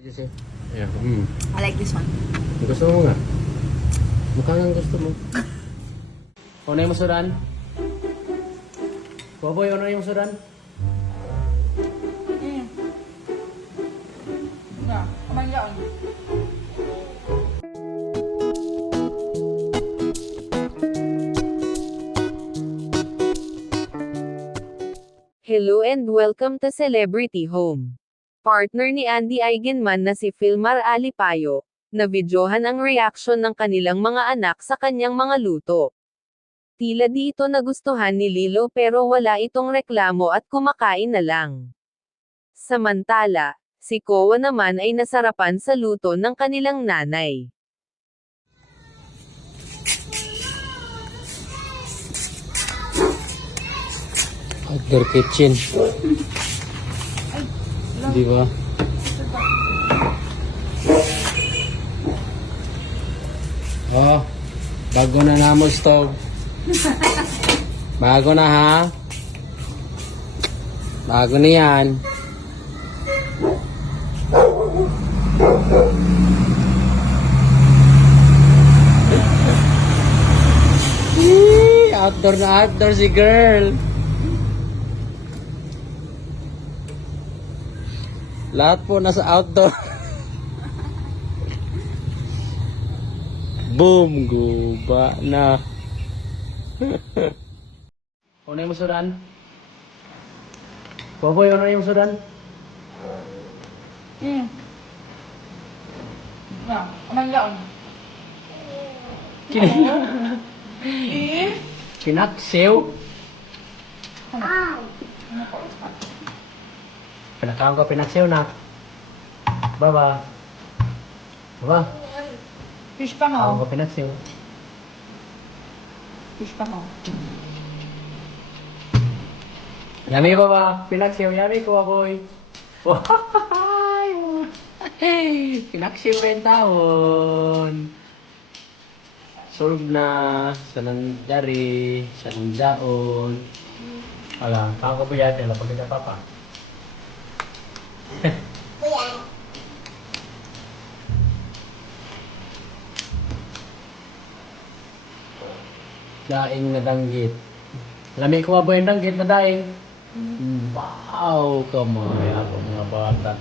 Jesse. Yeah. Mm. I like this one. Gusto mo nga? Mukha nga gusto mo. Ano yung masudan? Boboy, ano yung masudan? Mm. Yeah, kamay yan. Hello and welcome to Celebrity Home. Partner ni Andy Eigenman na si Filmar Alipayo, na videohan ang reaction ng kanilang mga anak sa kanyang mga luto. Tila di ito nagustuhan ni Lilo pero wala itong reklamo at kumakain na lang. Samantala, si Koa naman ay nasarapan sa luto ng kanilang nanay. Outdoor kitchen. Di ba? Oh, bago na namo stove. Bago na ha. Bago na yan. Outdoor na outdoor si girl. Lahat po nasa outdoor. Boom! Guba na. ano yung sudan? Boboy, ano yung sudan? Mm. Yeah, kamay yan. Eh? Kinaksew? Pinakaon ko pinaksew na. Baba. Baba. Fish pa Kaon mo. ko pinaksew. Fish pa mo. Yummy ba ba? Pinaksew, yummy ko boy. Hey, pinaksew ba yung taon? Solve na sa nangyari, sa nangdaon. Ala, kaon ko ba yan? Ala, pagkita papa. Daing na danggit. Lami ko ba yung danggit na daing? Mm. Wow, kamay ako mga bata.